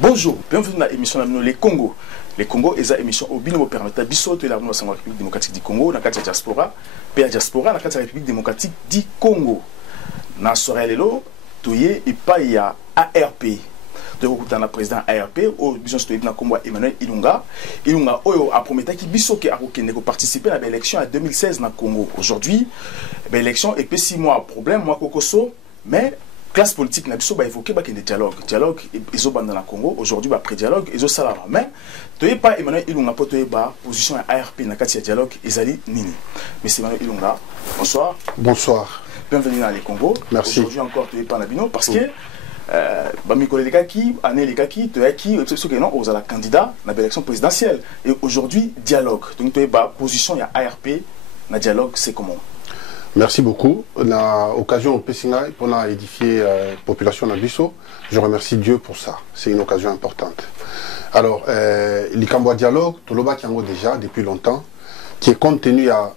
Bonjour, bienvenue dans l'émission Les Congo. Les Congo est une émission au binomo permettant biso de la République démocratique du Congo, dans la diaspora, la diaspora, dans la République démocratique du Congo. Dans ce réel-là, il y a ARP. Donc, le président ARP, au besoin de Congo Emmanuel Ilunga. Ilunga a promis qu'il a participé à l'élection en 2016 dans le Congo. Aujourd'hui, l'élection est 6 mois. Problème, moi, Kokoso, mais classe politique n'a pas évoqué des dialogues. Dialogue, ils ont dans le Congo. Aujourd'hui, après dialogue, ils ont ça. Mais, tu n'as pas Emmanuel Ilunga pour la position à ARP dans le dialogue, ils allaient nini. Monsieur Emmanuel Ilunga, bonsoir. Bonsoir. Bienvenue dans les Congo. Merci. Aujourd'hui encore, tu n'es pas Nabino parce que mes collègues qui, tu es qui, non, aux candidats dans l'élection présidentielle. Et aujourd'hui, dialogue. Donc, tu es pas position à ARP dans le dialogue, c'est comment? Merci beaucoup. L'occasion au Pessinga pour édifier la population d'Abisso. Je remercie Dieu pour ça. C'est une occasion importante. Alors, l'Ikamboa dialogue, tout le qui en déjà depuis longtemps, qui est contenu à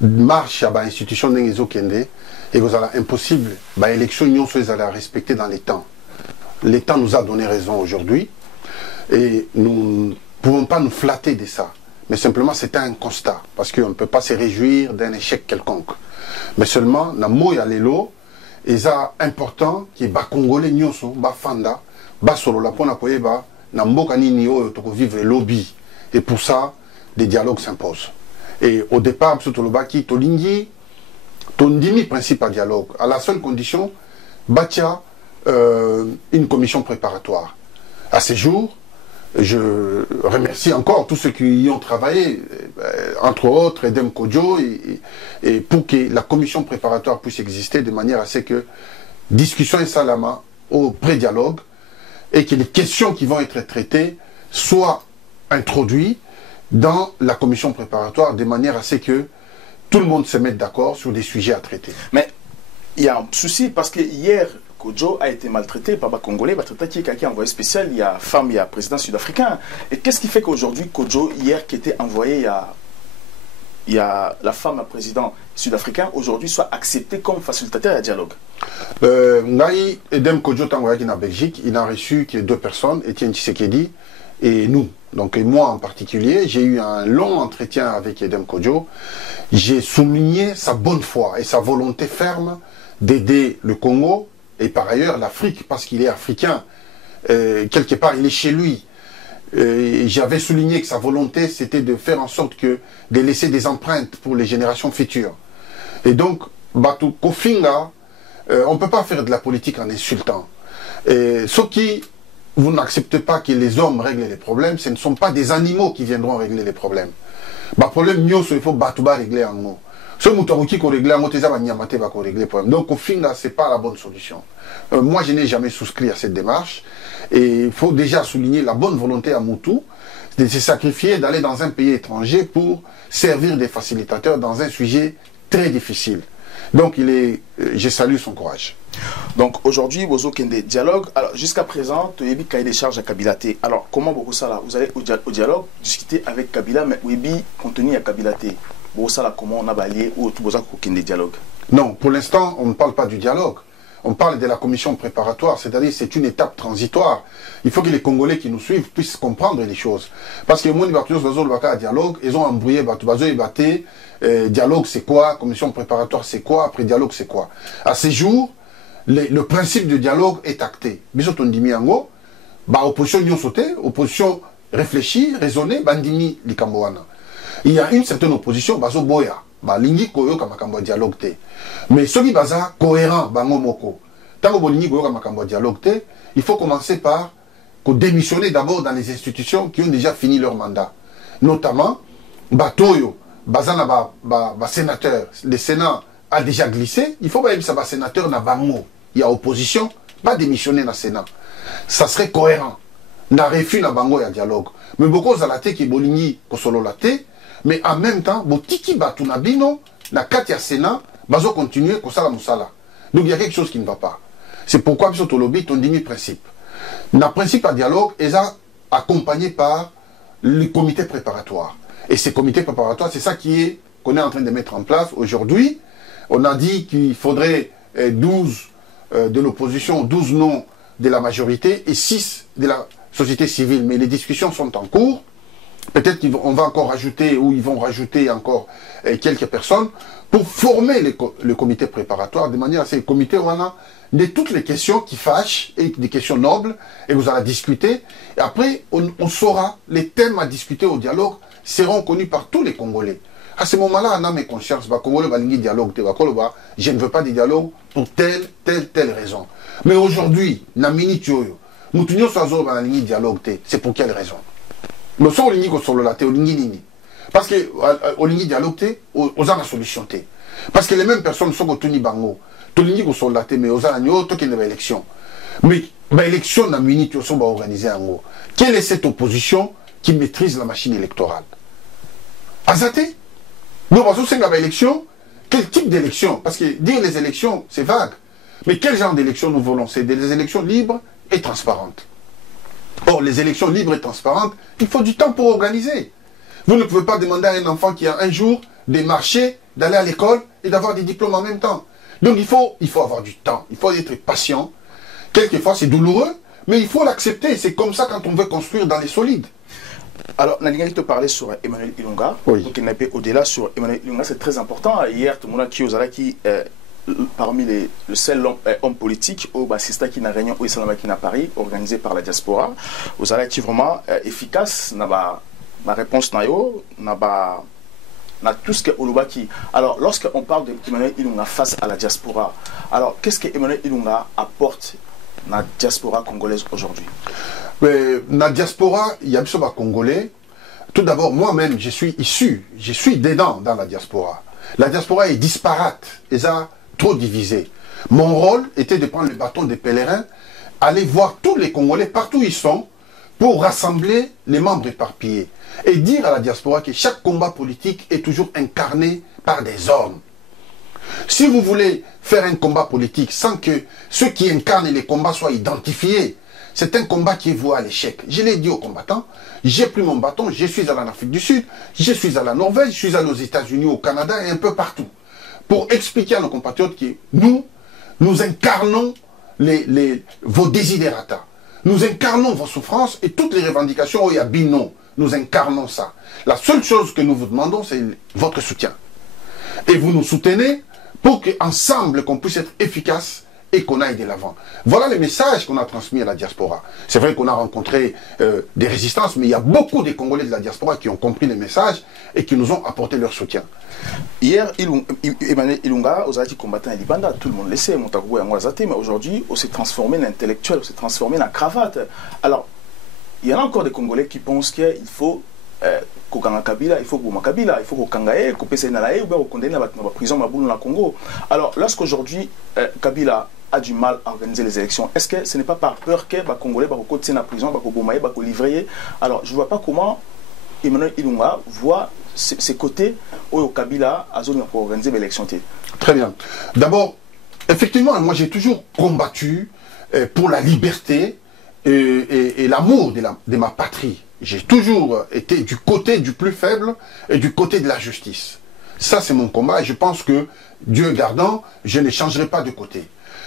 marche à l'institution d'Engezo Kende, et vous avez impossible, l'élection union soit à respecter dans les temps. Le temps nous a donné raison aujourd'hui, et nous ne pouvons pas nous flatter de ça. Mais simplement, c'était un constat, parce qu'on ne peut pas se réjouir d'un échec quelconque. Mais seulement, dans le moya lelo, il est important que les Congolais nyonso, les Fanda, les Solola, pour na na mboka nini oyo toko vivre lobby. Et pour ça, des dialogues s'imposent. Et au départ, surtout le baki, tolingi, tondimi principe à dialogue. À la seule condition, batia une commission préparatoire. À ce jour, je remercie encore tous ceux qui y ont travaillé, entre autres Edem Kodjo, et pour que la commission préparatoire puisse exister de manière à ce que discussion et salama au pré-dialogue et que les questions qui vont être traitées soient introduites dans la commission préparatoire de manière à ce que tout le monde se mette d'accord sur des sujets à traiter. Mais il y a un souci parce que hier, Kodjo a été maltraité par les Congolais, qui a envoyé spécial, il y a femme, il y a président sud-africain. Et qu'est-ce qui fait qu'aujourd'hui, Kodjo, hier qui était envoyé, il y a la femme à président sud-africain, aujourd'hui soit accepté comme facilitateur à dialogue? Ngaï, Edem Kodjo envoyé en Belgique, il n'a reçu que 2 personnes, Etienne Tshisekedi et nous. Donc moi en particulier, j'ai eu un long entretien avec Edem Kodjo. J'ai souligné sa bonne foi et sa volonté ferme d'aider le Congo et par ailleurs l'Afrique, parce qu'il est africain. Quelque part, il est chez lui. J'avais souligné que sa volonté, c'était de faire en sorte de laisser des empreintes pour les générations futures. Et donc, Batu Kofinga, on ne peut pas faire de la politique en insultant. Ce qui, vous n'acceptez pas que les hommes règlent les problèmes, ce ne sont pas des animaux qui viendront régler les problèmes. Le problème, il faut Batouba régler en mots. Ce qui va régler le problème. Donc, au final, ce n'est pas la bonne solution. Moi, je n'ai jamais souscrit à cette démarche. Et il faut déjà souligner la bonne volonté à Moutou de se sacrifier, d'aller dans un pays étranger pour servir des facilitateurs dans un sujet très difficile. Donc, je salue son courage. Donc, aujourd'hui, vous avez des dialogues. Alors, jusqu'à présent, tu as eu cahier des charges à Kabila. Alors, comment vous allez au dialogue, discuter avec Kabila, mais vous avez contenu à Kabila. Comment on a balayé ou tout des dialogues? Non, pour l'instant, on ne parle pas du dialogue. On parle de la commission préparatoire, c'est-à-dire c'est une étape transitoire. Il faut que les Congolais qui nous suivent puissent comprendre les choses. Parce que moi, les dialogue, ils ont embrouillé, dialogue c'est quoi, commission préparatoire c'est quoi, après dialogue c'est quoi. À ces jours, le principe du dialogue est acté. Opposition réfléchie, raisonnée, bandimi likamboana. Il y a une certaine opposition, bazo boya, lingi koyo kamakambo dialogue te. Mais ceux qui baza cohérent, bango moko. Tant que lingi koyo kamakambo dialogue te, il faut commencer par démissionner d'abord dans les institutions qui ont déjà fini leur mandat. Notamment, batoyo, bazana ba sénateur. Le Sénat a déjà glissé, il faut pas que ça sénateur na bango. Il y a opposition, pas démissionner dans le Sénat. Ça serait cohérent. Na refus na bango ya dialogue. Mais beaucoup zalate qui bolingi kosolo late. Mais en même temps, botiki batunabino, na katia Sénat, bazo continuer kosala musala. Donc il y a quelque chose qui ne va pas. C'est pourquoi, sur le lobby, on dit principe. Na principe à dialogue, et ça, accompagnés par le comité préparatoire. Et ces comités préparatoires, c'est ça qu'on est en train de mettre en place aujourd'hui. On a dit qu'il faudrait 12 de l'opposition, 12 non de la majorité et 6 de la société civile. Mais les discussions sont en cours. Peut-être qu'on va encore rajouter, ou ils vont rajouter encore quelques personnes pour former le comité préparatoire de manière à ce comité où on a de toutes les questions qui fâchent et des questions nobles, et vous allez discuter. Et après, on saura, les thèmes à discuter au dialogue seront connus par tous les Congolais. À ce moment-là, on a mes consciences, dialogue, je ne veux pas de dialogue pour telle raison. Mais aujourd'hui, nous dialogue, c'est pour quelle raison? Nous sommes parce que au dialogue, aux a solution. Parce que les mêmes personnes sont au Tuni Bango. Mais aux élection. Mais l'élection n'a minute sont organisée en haut. Quelle est cette opposition qui maîtrise la machine électorale? Azate? Nous avons une élection. Quel type d'élection? Parce que dire les élections, c'est vague. Mais quel genre d'élection nous voulons? C'est des élections libres et transparentes. Or, les élections libres et transparentes, il faut du temps pour organiser. Vous ne pouvez pas demander à un enfant qui a un jour de marcher, d'aller à l'école et d'avoir des diplômes en même temps. Donc il faut avoir du temps, il faut être patient. Quelquefois c'est douloureux, mais il faut l'accepter. C'est comme ça quand on veut construire dans les solides. Alors, Nalinga te parlait sur Emmanuel Ilunga. Oui. Donc, il n'a pas au-delà sur Emmanuel Ilunga. C'est très important. Hier, tout le monde qui parmi le seul homme politique au Bassista qui n'a réunion au Islamaki à Paris, organisé par la diaspora, aux allez qui vraiment efficace. Ma réponse n'a tout ce que Oluba qui. Alors, lorsqu'on parle d'Emmanuel Ilunga face à la diaspora, alors qu'est-ce que Emmanuel Ilunga apporte à la diaspora congolaise aujourd'hui? Dans la diaspora, il y a des Congolais. Tout d'abord, moi-même, je suis dedans dans la diaspora. La diaspora est disparate, et ça, trop divisée. Mon rôle était de prendre le bâton des pèlerins, aller voir tous les Congolais, partout où ils sont, pour rassembler les membres éparpillés. Et dire à la diaspora que chaque combat politique est toujours incarné par des hommes. Si vous voulez faire un combat politique sans que ceux qui incarnent les combats soient identifiés, c'est un combat qui est voué à l'échec. Je l'ai dit aux combattants, j'ai pris mon bâton, je suis allé en Afrique du Sud, je suis allé en Norvège, je suis allé aux États-Unis, au Canada et un peu partout. Pour expliquer à nos compatriotes que nous incarnons vos desiderata. Nous incarnons vos souffrances et toutes les revendications où il y a binon. Nous incarnons ça. La seule chose que nous vous demandons, c'est votre soutien. Et vous nous soutenez pour qu'ensemble, qu'on puisse être efficace et qu'on aille de l'avant. Voilà le message qu'on a transmis à la diaspora. C'est vrai qu'on a rencontré des résistances, mais il y a beaucoup de Congolais de la diaspora qui ont compris le message et qui nous ont apporté leur soutien. Hier, Emmanuel Ilunga, aux artistes combattants à Libanda, tout le monde le sait, mais aujourd'hui, on s'est transformé en intellectuel, on s'est transformé en cravate. Alors, il y en a encore des Congolais qui pensent qu'il faut Kokanga Kabila, il faut Bouma Kabila, il faut Kokangae, Kopese Nalae, ou bien condamner la prison Maboulou na Congo. Alors, lorsqu'aujourd'hui, Kabila a du mal à organiser les élections, est-ce que ce n'est pas par peur que les Congolais vont côté la prison, vont Boumaye, vont livrer? Alors, je ne vois pas comment Emmanuel Ilunga voit ces côtés où Kabila a zone pour organiser l'élection. Très bien. D'abord, effectivement, moi j'ai toujours combattu pour la liberté et l'amour de ma patrie. J'ai toujours été du côté du plus faible et du côté de la justice. Ça, c'est mon combat et je pense que, Dieu gardant, je ne changerai pas de côté.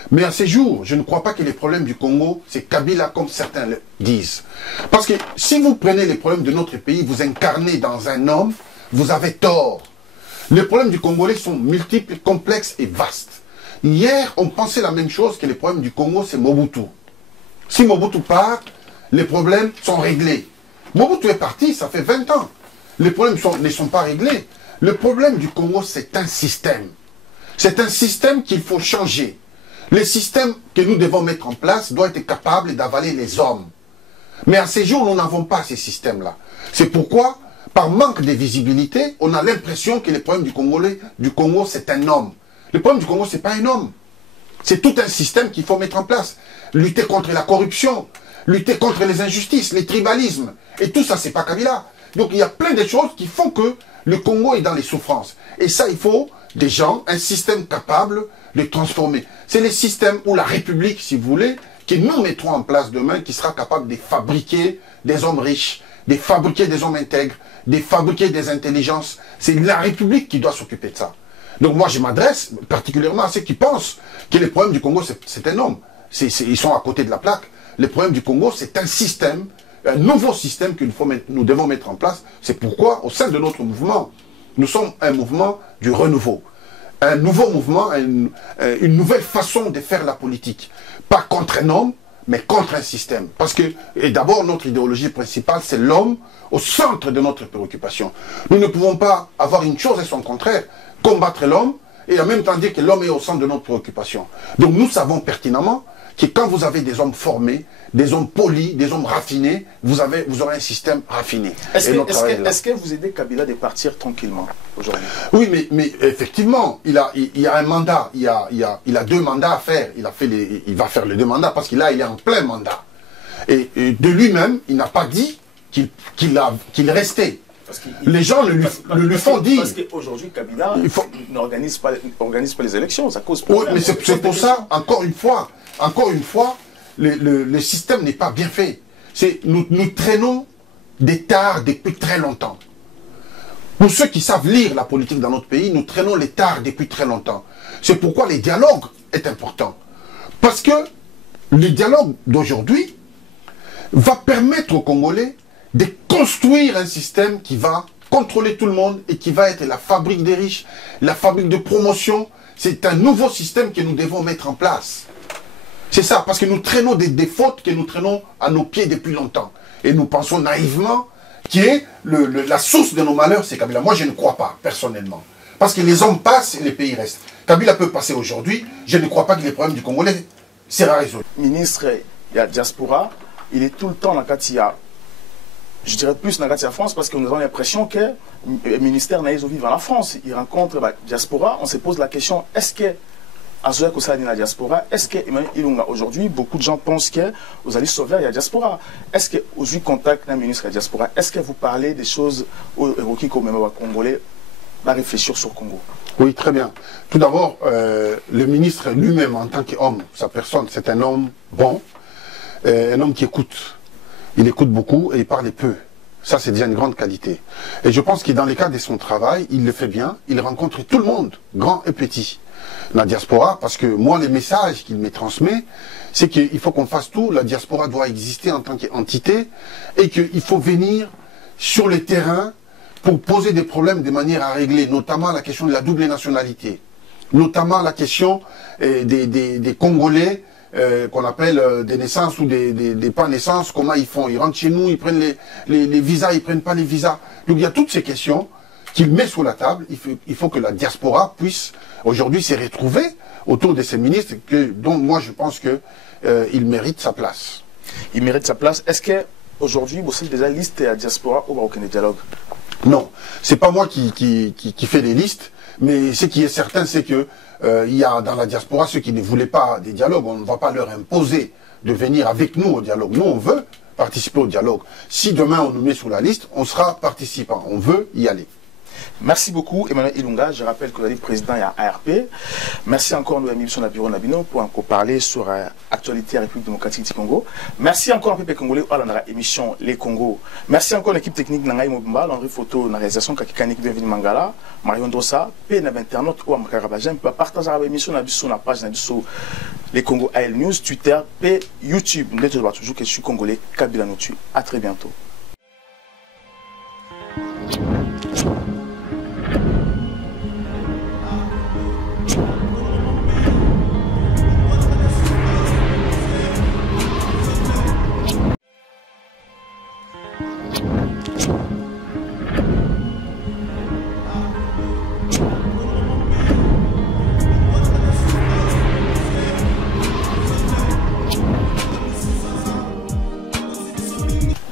Mais à ces jours, je ne crois pas que les problèmes du Congo, c'est Kabila comme certains le disent. Parce que si vous prenez les problèmes de notre pays, vous incarnez dans un homme, vous avez tort. Les problèmes du Congolais sont multiples, complexes et vastes. Hier, on pensait la même chose que les problèmes du Congo, c'est Mobutu. Si Mobutu part, les problèmes sont réglés. Mobutu est parti, ça fait 20 ans. Les problèmes ne sont pas réglés. Le problème du Congo, c'est un système. C'est un système qu'il faut changer. Le système que nous devons mettre en place doit être capable d'avaler les hommes. Mais à ces jours, nous n'avons pas ces systèmes-là. C'est pourquoi, par manque de visibilité, on a l'impression que le problème du Congo, c'est un homme. Le problème du Congo, ce n'est pas un homme. C'est tout un système qu'il faut mettre en place. Lutter contre la corruption, lutter contre les injustices, les tribalismes. Et tout ça, c'est pas Kabila. Donc il y a plein de choses qui font que le Congo est dans les souffrances. Et ça, il faut des gens, un système capable de transformer. C'est le système où la République, si vous voulez, que nous mettrons en place demain qui sera capable de fabriquer des hommes riches, de fabriquer des hommes intègres, de fabriquer des intelligences. C'est la République qui doit s'occuper de ça. Donc moi, je m'adresse particulièrement à ceux qui pensent que le problème du Congo, c'est un homme. Ils sont à côté de la plaque. Le problème du Congo, c'est un système, un nouveau système que nous devons mettre en place. C'est pourquoi, au sein de notre mouvement, nous sommes un mouvement du renouveau. Un nouveau mouvement, une nouvelle façon de faire la politique. Pas contre un homme, mais contre un système. Parce que, et d'abord, notre idéologie principale, c'est l'homme au centre de notre préoccupation. Nous ne pouvons pas avoir une chose et son contraire, combattre l'homme, et en même temps dire que l'homme est au centre de notre préoccupation. Donc nous savons pertinemment que quand vous avez des hommes formés, des hommes polis, des hommes raffinés, vous aurez un système raffiné. Est-ce que vous aidez Kabila de partir tranquillement aujourd'hui? Oui, mais effectivement, il y a un mandat, il a 2 mandats à faire. Il va faire les 2 mandats parce qu'il est en plein mandat. Et de lui-même, il n'a pas dit qu'il restait. Les gens le font dire. Parce qu'aujourd'hui, Kabila n'organise pas les élections, ça cause problème. Oui, mais c'est pour ça, encore une fois, le système n'est pas bien fait. Nous traînons des tares depuis très longtemps. Pour ceux qui savent lire la politique dans notre pays, nous traînons les tares depuis très longtemps. C'est pourquoi le dialogue est important. Parce que le dialogue d'aujourd'hui va permettre aux Congolais de construire un système qui va contrôler tout le monde et qui va être la fabrique des riches, la fabrique de promotion. C'est un nouveau système que nous devons mettre en place. C'est ça, parce que nous traînons des fautes que nous traînons à nos pieds depuis longtemps. Et nous pensons naïvement que la source de nos malheurs, c'est Kabila. Moi, je ne crois pas, personnellement. Parce que les hommes passent et les pays restent. Kabila peut passer aujourd'hui. Je ne crois pas que les problèmes du Congolais sera résolu. Ministre, il y a diaspora, il est tout le temps dans le cas, je dirais plus dans la France, parce que nous avons l'impression que le ministère n'a pas vivre en France. Il rencontre la diaspora, on se pose la question, est-ce que la diaspora, est-ce que aujourd'hui, beaucoup de gens pensent que vous allez sauver la diaspora. Est-ce que vous avez contact avec le ministre de la diaspora, est-ce que vous parlez des choses qui comme les Congolais va réfléchir sur le Congo? Oui, très bien. Tout d'abord, le ministre lui-même, en tant qu'homme, sa personne, c'est un homme bon, un homme qui écoute. Il écoute beaucoup et il parle peu. Ça, c'est déjà une grande qualité. Et je pense que dans le cadre de son travail, il le fait bien. Il rencontre tout le monde, grand et petit, la diaspora. Parce que moi, les messages qu'il me transmet, c'est qu'il faut qu'on fasse tout. La diaspora doit exister en tant qu'entité et qu'il faut venir sur le terrain pour poser des problèmes de manière à régler, notamment la question de la double nationalité, notamment la question des Congolais, qu'on appelle des naissances ou des pas naissances, comment ils font? Ils rentrent chez nous, ils prennent les visas, ils ne prennent pas les visas. Donc il y a toutes ces questions qu'il met sur la table. Il faut que la diaspora puisse aujourd'hui se retrouver autour de ces ministres dont moi je pense qu'il mérite sa place. Il mérite sa place. Est-ce qu'aujourd'hui, vous avez déjà liste à la diaspora ou aucun dialogue? Non, ce n'est pas moi qui fais les listes, mais ce qui est certain, c'est que il y a dans la diaspora ceux qui ne voulaient pas des dialogues. On ne va pas leur imposer de venir avec nous au dialogue. Nous, on veut participer au dialogue. Si demain on nous met sur la liste, on sera participant. On veut y aller. Merci beaucoup, Emmanuel Ilunga. Je rappelle que vous êtes président de ARP. Merci encore à nos amis sur la bureau Nabino pour encore parler sur l'actualité de la République démocratique du Congo. Merci encore à Pépé Congolais à la émission Les Congo. Merci encore à l'équipe technique de Nangaï Mobimba, l'Henri Photo, la réalisation Kakikanik Bienvenue Mangala, Marion Dossa, P. Internaute ou Amakarabajan, peut partager l'émission sur la page sur Les Congo AL News, Twitter, P. YouTube. Nous devons toujours que je suis Congolais, Kabila Notu. À très bientôt.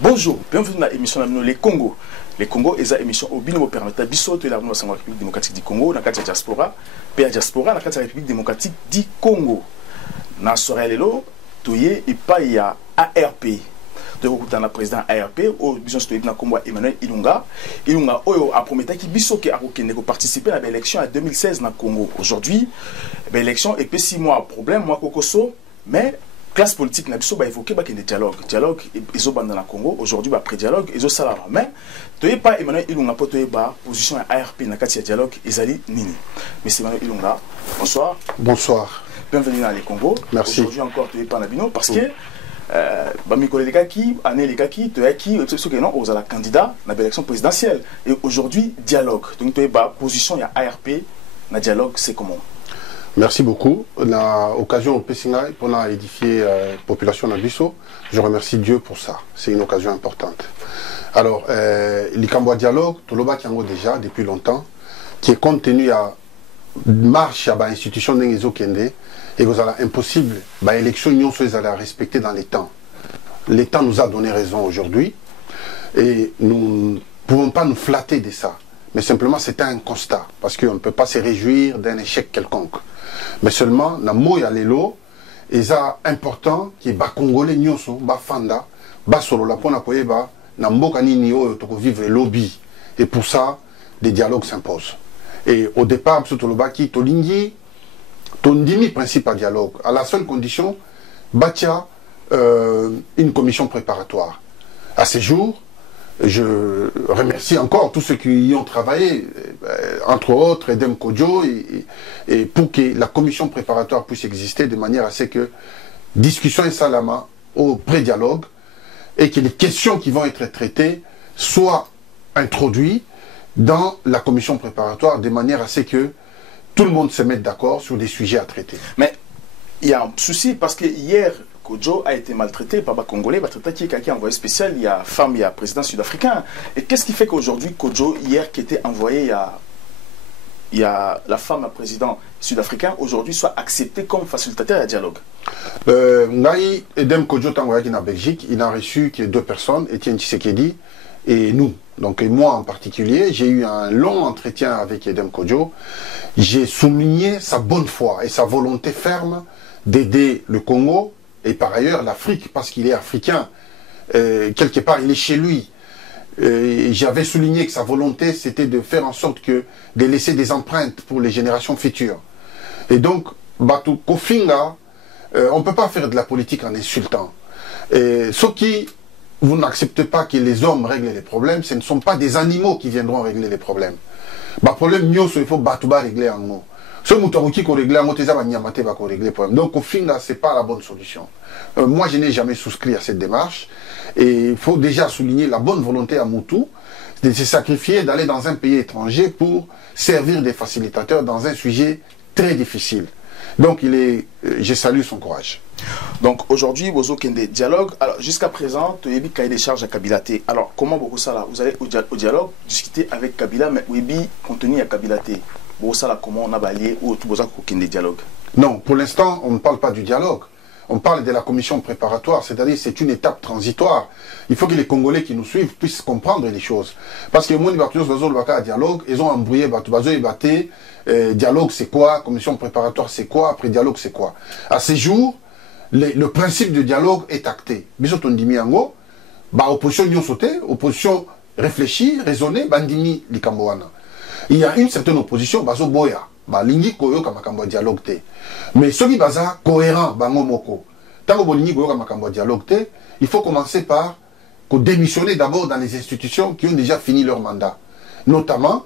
Bonjour, bienvenue dans l'émission Les Congo. Les Congo est une émission au binomo permettant biso de la République démocratique du Congo, dans la diaspora, la diaspora, dans la République démocratique du Congo. Dans ce réel-là, il y a ARP. Donc, dans le président ARP, au business de Congo Emmanuel Ilunga. Ilunga a promis qu'il a participé à l'élection en 2016 dans le Congo. Aujourd'hui, l'élection est 6 mois. Problème, moi, Kokoso, mais classe politique n'a pas évoqué qu'il y a des dialogues. Dialogue, ils ont dans le Congo, aujourd'hui, après dialogue, ils ont ça. Mais, tu n'as pas Emmanuel Ilunga pour te position à ARP dans le dialogue, ils allaient nini. Mais c'est Emmanuel Ilunga. Bonsoir. Bonsoir. Bienvenue dans le Congo. Merci. Aujourd'hui encore, tu n'es pas Nabino parce que, mes collègues qui, année les qui, tu es qui, ceux qui non, aux la candidat dans l'élection présidentielle. Et aujourd'hui, dialogue. Donc, tu as position à ARP dans le dialogue, c'est comment? Merci beaucoup. L'occasion au Pessinga pour édifier la population d'Abisso. Je remercie Dieu pour ça. C'est une occasion importante. Alors, le Cambodge dialogue, tout le bas qui déjà depuis longtemps, qui est contenu à marche à l'institution d'Engezo Kende, et vous avez impossible, l'élection union soit à respecter dans les temps. Les temps nous a donné raison aujourd'hui, et nous ne pouvons pas nous flatter de ça. Mais simplement, c'était un constat, parce qu'on ne peut pas se réjouir d'un échec quelconque. Mais seulement, na moya lelo, et ça important, qui est bas congolais nyonso, bas fanda, bas solo la pona koye ba, na mboka nini oyo toko vivre lobby. Et pour ça, des dialogues s'imposent. Et au départ, surtout le baki, tolingi, tondimi principe à dialogue, à la seule condition, batia une commission préparatoire. À ces jours, je remercie encore tous ceux qui y ont travaillé, entre autres Edem Kodjo, et pour que la commission préparatoire puisse exister de manière à ce que discussion et salama au pré-dialogue et que les questions qui vont être traitées soient introduites dans la commission préparatoire de manière à ce que tout le monde se mette d'accord sur des sujets à traiter. Mais il y a un souci parce que hier, Kodjo a été maltraité par les Congolais, maltraité qui a envoyé spécial, il y a femme, il y a président sud-africain. Et qu'est-ce qui fait qu'aujourd'hui, Kodjo, hier, qui était envoyé, il y a la femme à président sud-africain, aujourd'hui, soit accepté comme facilitateur à dialogue? Ngaï Edem Kodjo Tangoyaki en Belgique, il n'a reçu que 2 personnes, Étienne Tshisekedi et nous. Donc moi en particulier, j'ai eu un long entretien avec Edem Kodjo. J'ai souligné sa bonne foi et sa volonté ferme d'aider le Congo et par ailleurs l'Afrique, parce qu'il est africain. Quelque part, il est chez lui. J'avais souligné que sa volonté, c'était de faire en sorte que de laisser des empreintes pour les générations futures. Et donc, Batu Kofinga, on ne peut pas faire de la politique en insultant. Ce qui, vous n'acceptez pas que les hommes règlent les problèmes, ce ne sont pas des animaux qui viendront régler les problèmes. Le problème, il faut Batouba régler en mot. Ce qui est réglé, régler le problème. Donc, au final, ce n'est pas la bonne solution. Moi, je n'ai jamais souscrit à cette démarche. Et il faut déjà souligner la bonne volonté à Moutou de se sacrifier, d'aller dans un pays étranger pour servir des facilitateurs dans un sujet très difficile. Donc, je salue son courage. Donc, aujourd'hui, vous avez des dialogues. Alors, jusqu'à présent, tu as eu cahier des charges à Kabila. Alors, comment vous allez au dialogue, discuter avec Kabila, mais vous avez contenu à Kabila. Comment on a balayé ou tout des dialogues? Non, pour l'instant, on ne parle pas du dialogue. On parle de la commission préparatoire, c'est-à-dire c'est une étape transitoire. Il faut que les Congolais qui nous suivent puissent comprendre les choses. Parce que le dialogue, ils ont embrouillé, dialogue c'est quoi, commission préparatoire c'est quoi, après dialogue c'est quoi. À ces jours, le principe de dialogue est acté. Opposition réfléchie, raisonnée, bandini likamboana. Il y a une certaine opposition, bazo boya, lingi koyo kamakambo dialogue te. Mais ceux qui sont cohérents, bango moko. Tant que lingi koyo kamakambo dialogue te, il faut commencer par démissionner d'abord dans les institutions qui ont déjà fini leur mandat. Notamment,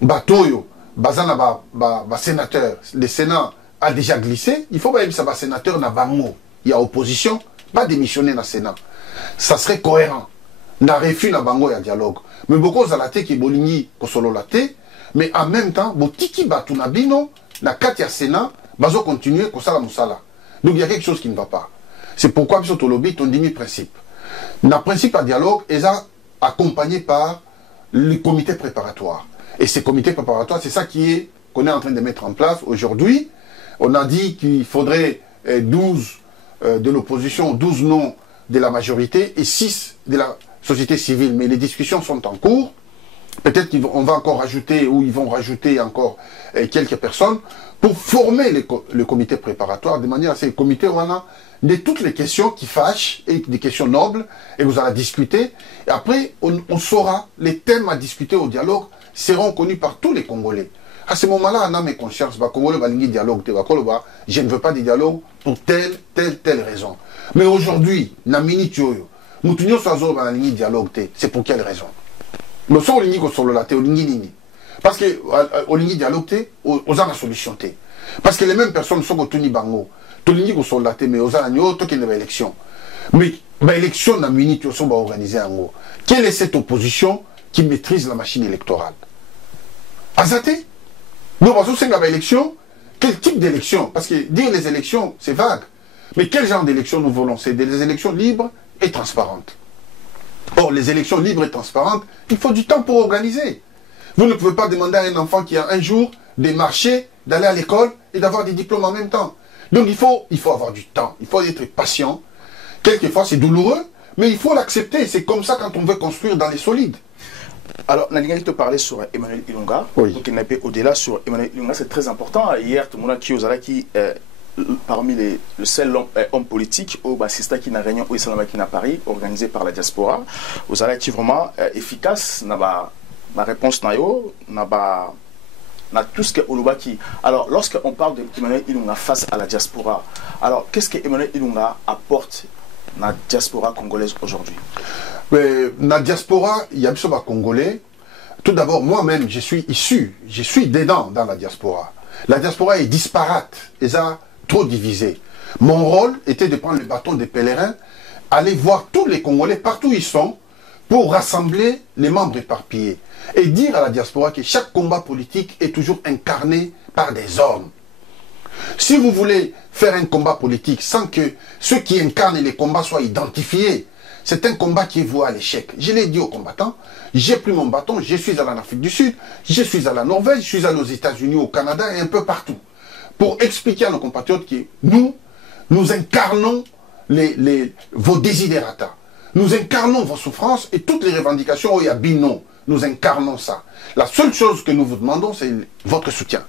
batoyo, bazana ba sénateur, le Sénat a déjà glissé, il faut que ça ba sénateur na bango. Il y a opposition, pas démissionner dans le Sénat. Ça serait cohérent. Na refus na bango ya dialogue. Mais beaucoup zalate qui bolingi kosolo late. Mais en même temps, botiki batu na bino, na kati ya Sénat, bazo continuer kosala musala. Donc il y a quelque chose qui ne va pas. C'est pourquoi biso tolobi ton dimi principe. Na principe à dialogue est accompagné par le comité préparatoire. Et ces comités préparatoires, c'est ça qu'on est en train de mettre en place aujourd'hui. On a dit qu'il faudrait 12 de l'opposition, 12 non de la majorité et 6 de la société civile. Mais les discussions sont en cours. Peut-être qu'on va encore rajouter, ou ils vont rajouter encore quelques personnes pour former le comité préparatoire de manière à ce que le comité on a de toutes les questions qui fâchent et des questions nobles et vous allez discuter. Et après, on saura les thèmes à discuter au dialogue seront connus par tous les Congolais. À ce moment-là, on a mes consciences, dialogue, je ne veux pas de dialogue pour telle raison. Mais aujourd'hui, Namini Tioyo, nous dialogue, c'est pour quelle raison? Nous sommes parce que au dialogue, aux la solution. Parce que les mêmes personnes sont au Tuni Bango, Tolini ko soldaté, mais aux anneaux, qui est élection. Mais l'élection Namini Tioyo sont organisée en haut. Quelle est cette opposition qui maîtrise la machine électorale? Azate? Nous avons une élection. Quel type d'élection? Parce que dire les élections, c'est vague. Mais quel genre d'élection nous voulons? C'est des élections libres et transparentes. Or, les élections libres et transparentes, il faut du temps pour organiser. Vous ne pouvez pas demander à un enfant qui a un jour de marcher, d'aller à l'école et d'avoir des diplômes en même temps. Donc, il faut avoir du temps. Il faut être patient. Quelquefois, c'est douloureux, mais il faut l'accepter. C'est comme ça quand on veut construire dans les solides. Alors, Nalingali te parlait sur Emmanuel Ilunga. Oui. Donc, il n'a pas au-delà sur Emmanuel Ilunga, c'est très important. Hier, tout le monde a qui parmi le seul homme politique au Bassista qui n'a réunion au Islamaki à Paris, organisé par la diaspora, aux allez qui vraiment efficace, n'a pas ma réponse n'a tout ce que Olubaki. Alors, lorsqu'on parle d'Emmanuel Ilunga face à la diaspora, alors qu'est-ce que Emmanuel Ilunga apporte à la diaspora congolaise aujourd'hui? La diaspora, il y a des Congolais. Tout d'abord, moi-même, je suis dedans dans la diaspora. La diaspora est disparate, elle a trop divisé. Mon rôle était de prendre le bâton des pèlerins, aller voir tous les Congolais, partout où ils sont, pour rassembler les membres éparpillés. Et dire à la diaspora que chaque combat politique est toujours incarné par des hommes. Si vous voulez faire un combat politique sans que ceux qui incarnent les combats soient identifiés, c'est un combat qui est voué à l'échec. Je l'ai dit aux combattants, j'ai pris mon bâton, je suis allé en Afrique du Sud, je suis allé en Norvège, je suis allé aux États-Unis, au Canada et un peu partout. Pour expliquer à nos compatriotes que nous incarnons vos désidératas. Nous incarnons vos souffrances et toutes les revendications où il y a binon. Nous incarnons ça. La seule chose que nous vous demandons, c'est votre soutien.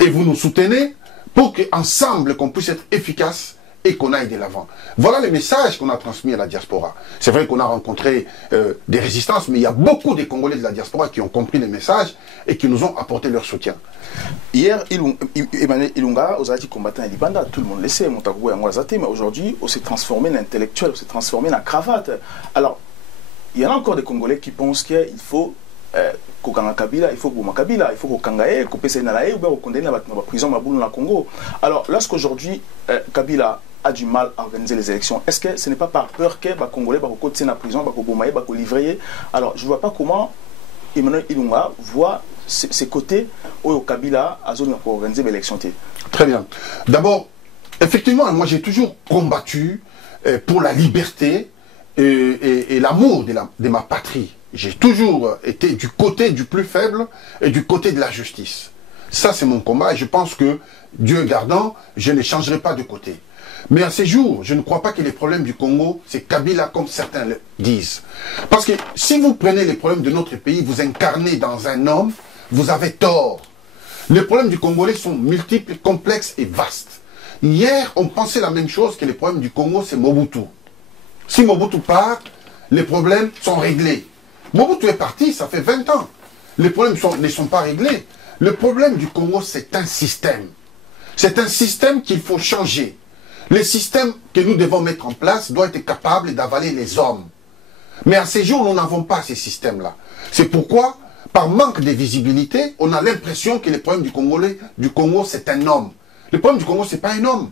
Et vous nous soutenez pour qu'ensemble, qu'on puisse être efficace et qu'on aille de l'avant. Voilà le message qu'on a transmis à la diaspora. C'est vrai qu'on a rencontré des résistances, mais il y a beaucoup de Congolais de la diaspora qui ont compris le message et qui nous ont apporté leur soutien. Hier, Emmanuel Ilunga, aux alliés combattants à Libanda, tout le monde le sait, Montagou et Angwazate, mais aujourd'hui, on s'est transformé en intellectuel, on s'est transformé en cravate. Alors, il y en a encore des Congolais qui pensent qu'il faut Kokanga Kabila, il faut Bouma Kabila, il faut Kokangae, Kopese Nalae, ou bien condamner la prison Maboulou dans le Congo. Alors, lorsqu'aujourd'hui, Kabila a du mal à organiser les élections, est-ce que ce n'est pas par peur que les Congolais vont côté la prison, vont Boumaï, vont livrer? Alors, je ne vois pas comment Emmanuel Ilunga voit ces côtés où Kabila a organisé l'élection. Très bien. D'abord, effectivement, moi j'ai toujours combattu pour la liberté et l'amour de ma patrie. J'ai toujours été du côté du plus faible et du côté de la justice. Ça, c'est mon combat et je pense que, Dieu gardant, je ne changerai pas de côté. Mais à ces jours, je ne crois pas que les problèmes du Congo, c'est Kabila comme certains le disent. Parce que si vous prenez les problèmes de notre pays, vous incarnez dans un homme, vous avez tort. Les problèmes du Congolais sont multiples, complexes et vastes. Hier, on pensait la même chose que les problèmes du Congo, c'est Mobutu. Si Mobutu part, les problèmes sont réglés. Mobutu est parti, ça fait 20 ans. Les problèmes ne sont pas réglés. Le problème du Congo, c'est un système. C'est un système qu'il faut changer. Le système que nous devons mettre en place doit être capable d'avaler les hommes. Mais à ces jours, nous n'avons pas ces systèmes-là. C'est pourquoi, par manque de visibilité, on a l'impression que le problème du Congo, c'est un homme. Le problème du Congo, ce n'est pas un homme.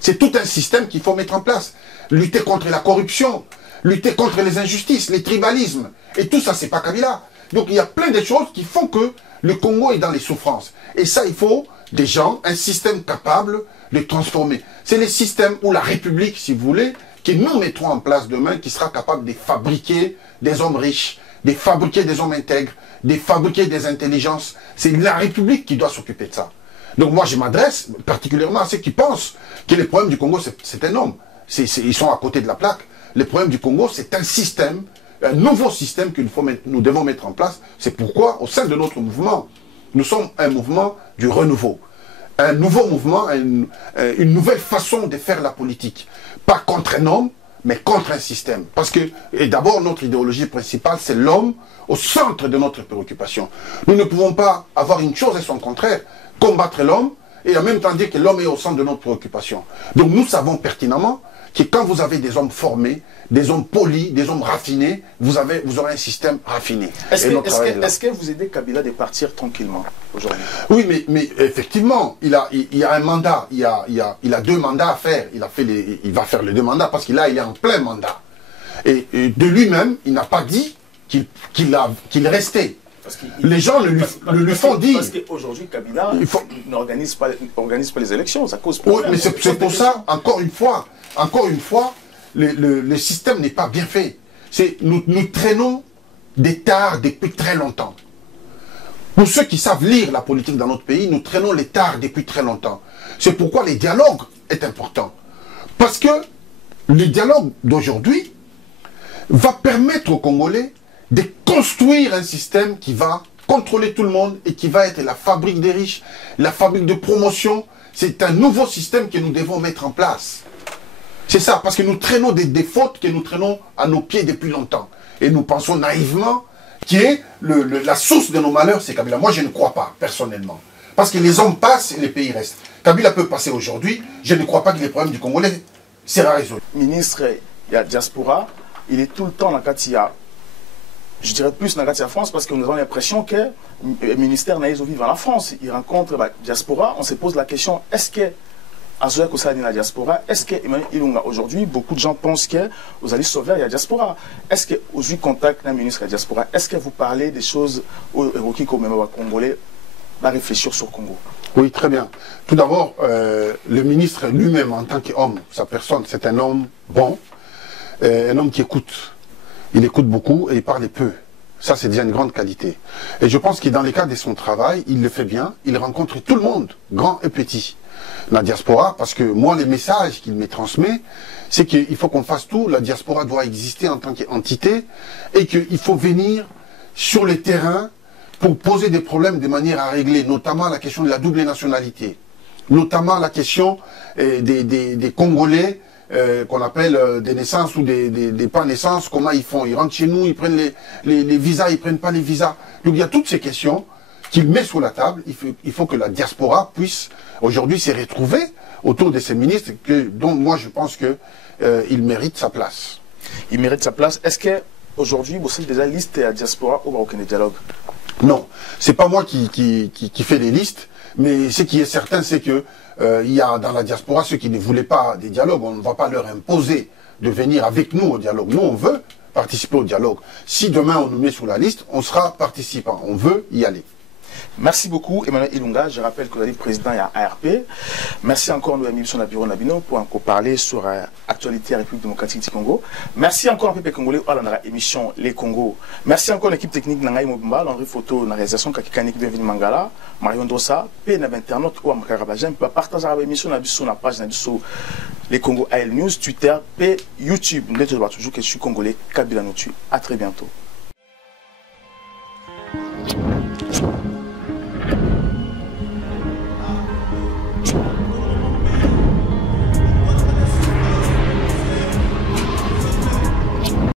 C'est tout un système qu'il faut mettre en place. Lutter contre la corruption, lutter contre les injustices, les tribalismes. Et tout ça, c'est pas Kabila. Donc il y a plein de choses qui font que le Congo est dans les souffrances. Et ça, il faut des gens, un système capable de transformer. C'est le système où la République, si vous voulez, que nous mettrons en place demain, qui sera capable de fabriquer des hommes riches, de fabriquer des hommes intègres, de fabriquer des intelligences. C'est la République qui doit s'occuper de ça. Donc moi, je m'adresse particulièrement à ceux qui pensent que les problèmes du Congo, c'est un homme. Ils sont à côté de la plaque. Les problèmes du Congo, c'est un système, un nouveau système que nous devons mettre en place. C'est pourquoi, au sein de notre mouvement, nous sommes un mouvement du renouveau. Un nouveau mouvement, une nouvelle façon de faire la politique. Pas contre un homme, mais contre un système. Parce que, et d'abord, notre idéologie principale, c'est l'homme au centre de notre préoccupation. Nous ne pouvons pas avoir une chose et son contraire, combattre l'homme, et en même temps dire que l'homme est au centre de notre préoccupation. Donc nous savons pertinemment que quand vous avez des hommes formés, des hommes polis, des hommes raffinés, vous aurez un système raffiné. Est-ce que vous aidez Kabila de partir tranquillement aujourd'hui? Oui, mais effectivement, il y a un mandat, il a 2 mandats à faire. Il va faire les 2 mandats parce qu'il est en plein mandat. Et de lui-même, il n'a pas dit qu'il restait. Les gens le lui font dire. Parce qu'aujourd'hui, Kabila n'organise pas les élections, ça cause problème. Oui, mais c'est pour ça, encore une fois, le système n'est pas bien fait. Nous traînons des tares depuis très longtemps. Pour ceux qui savent lire la politique dans notre pays, nous traînons les tares depuis très longtemps. C'est pourquoi le dialogue est important. Parce que le dialogue d'aujourd'hui va permettre aux Congolais de construire un système qui va contrôler tout le monde et qui va être la fabrique des riches, la fabrique de promotion. C'est un nouveau système que nous devons mettre en place. C'est ça, parce que nous traînons des fautes que nous traînons à nos pieds depuis longtemps. Et nous pensons naïvement la source de nos malheurs, c'est Kabila. Moi, je ne crois pas, personnellement. Parce que les hommes passent et les pays restent. Kabila peut passer aujourd'hui. Je ne crois pas que les problèmes du Congolais sera résolu. Ministre, il y a diaspora, il est tout le temps dans le Katia. Je dirais plus dans la France parce que nous avons l'impression que le ministère naïs vivre en France. Il rencontre la diaspora. On se pose la question, est-ce que la diaspora, est-ce que aujourd'hui, beaucoup de gens pensent que vous allez sauver la diaspora. Est-ce que vous contactez un ministre de la diaspora? Est-ce que vous parlez des choses qui comme même Congolais va réfléchir sur le Congo? Oui, très bien. Tout d'abord, le ministre lui-même, en tant qu'homme, sa personne, c'est un homme bon, un homme qui écoute. Il écoute beaucoup et il parle peu. Ça, c'est déjà une grande qualité. Et je pense que dans le cadre de son travail, il le fait bien. Il rencontre tout le monde, grand et petit, la diaspora. Parce que moi, les messages qu'il me transmet, c'est qu'il faut qu'on fasse tout. La diaspora doit exister en tant qu'entité et qu'il faut venir sur le terrain pour poser des problèmes de manière à régler, notamment la question de la double nationalité, notamment la question des Congolais, qu'on appelle des naissances ou des pas naissances, comment ils font? Ils rentrent chez nous, ils prennent les visas, ils prennent pas les visas. Donc il y a toutes ces questions qu'il met sur la table. Il faut que la diaspora puisse aujourd'hui se retrouver autour de ces ministres dont moi je pense qu'il mérite sa place. Il mérite sa place. Est-ce qu'aujourd'hui, vous avez déjà liste à la diaspora ou aucun dialogue? Non, c'est pas moi qui fais les listes, mais ce qui est certain, c'est que il y a dans la diaspora ceux qui ne voulaient pas des dialogues. On ne va pas leur imposer de venir avec nous au dialogue. Nous, on veut participer au dialogue. Si demain on nous met sur la liste, on sera participant. On veut y aller. Merci beaucoup, Emmanuel Ilunga. Je rappelle que vous êtes président à ARP. Merci encore à nous, émission de la Bureau Nabino, pour encore parler sur l'actualité de la République démocratique du Congo. Merci encore à l'Équipe Congolais à la émission Les Congo. Merci encore à l'équipe technique Nangaï Mobimba, l'Henri Photo, la réalisation Kakikanik Bienvenue Mangala, Marion Dossa, P. Internaute ou Amakarabajan, pour partager l'émission sur la page Les Congo AL News, Twitter, P. YouTube. Nous sommes toujours que je suis Congolais, Kabila Notu. À très bientôt.